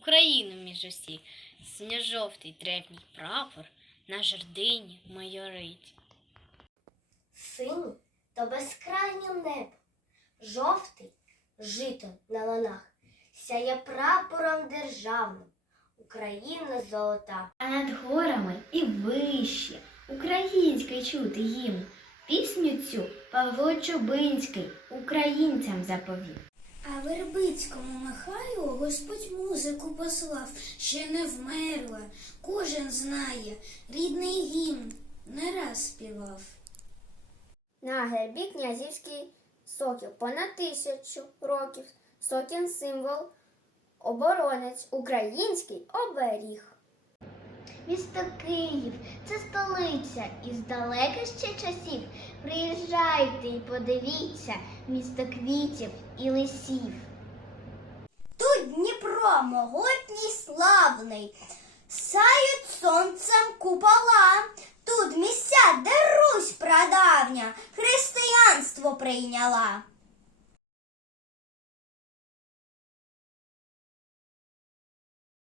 Україну між усі, синьо-жовтий древній прапор на жердині майорить. Синій то безкрайнє небо, жовтий жито на ланах, сяє прапором державним, Україна золота. А над горами і вище український чути гімн. Пісню цю Павло Чубинський українцям заповів. Вербицькому Михайлу Господь музику послав, ще не вмерла. Кожен знає, рідний гімн не раз співав. На гербі князівський сокіл понад тисячу років. Сокін символ, оборонець, український оберіг. Місто Київ це столиця із далеких ще часів. Приїжджайте і подивіться місто квітів і лисів. Тут Дніпро могутній славний, сають сонцем купола. Тут місця, де Русь прадавня християнство прийняла.